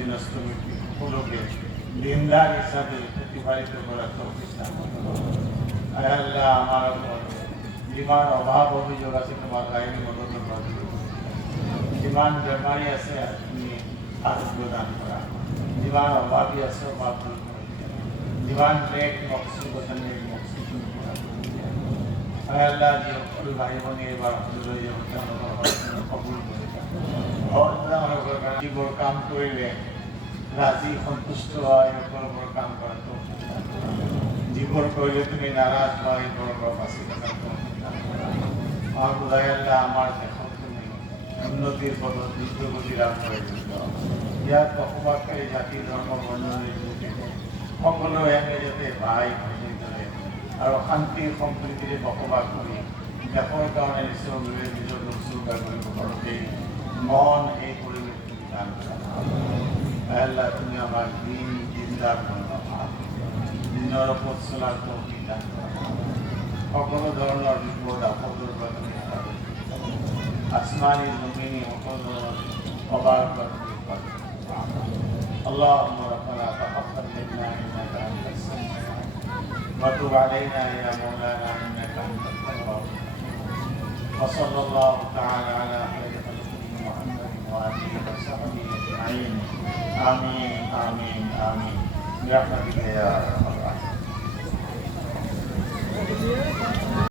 অধীনস্থ ব্যক্তিগুলোকে দিনদার হিসাবে প্রতিপালিত করার তৌফিক দান করুন। আয় আল্লাহ, আমার জীবন অভাব অভিযোগ আছে, তোমার গায়ে মদত করবে। জীবন বেমারি আছে, তুমি আরোগ্য দান করা। জীবন অভাবী আছে, অভাব দূর করে দেন। জীবন নেক মকসুদ আছে, নেক মকসুদ দূর করা। আয় আল্লাহ, যে সকল ভাই বোনে এবার হুজুর কবুল করে দেন। জীবন কাম করিলে রাজি সন্তুষ্ট হয়, বড় বড় কাম করা তো জীবন করিলে তুমি নারাজ হয়, বড় বড় পাশে আমার বোঝাই আল্লাহ, আমার দেখো তুমি উন্নতির পদ দ্রুতগতি লাভ করে দিল। ইয়াত বসবাসকারী জাতি ধর্ম বর্ণনের সকলো একে যাতে ভাই ভাই ধৰে আৰু শান্তিৰ সম্প্ৰীতিৰে বসবাস কৰি দেশৰ কাৰণে নিশ্চয় নিজৰ উৎসৰ্গা কৰিব পাৰোঁতেই মন এই পৰিৱেশ তুমি দান কৰা। আল্লাহ, তুমি আমার দিন দিনদার দিনের ওপর চলার তৌফিক দান করা। সকল ধরনের বিপদ আপদের পৰা তুমি আসমানি জমিনি সকল ধরনের অভাব পৰা তুমি اللهم ربنا تقبل منا انك انت السميع وتب علينا يا مولانا انك انت التواب. وصلى الله تعالى على خير خلقه محمد وآله وصحبه أجمعين. آمين آمين آمين برحمتك يا أرحم الراحمين.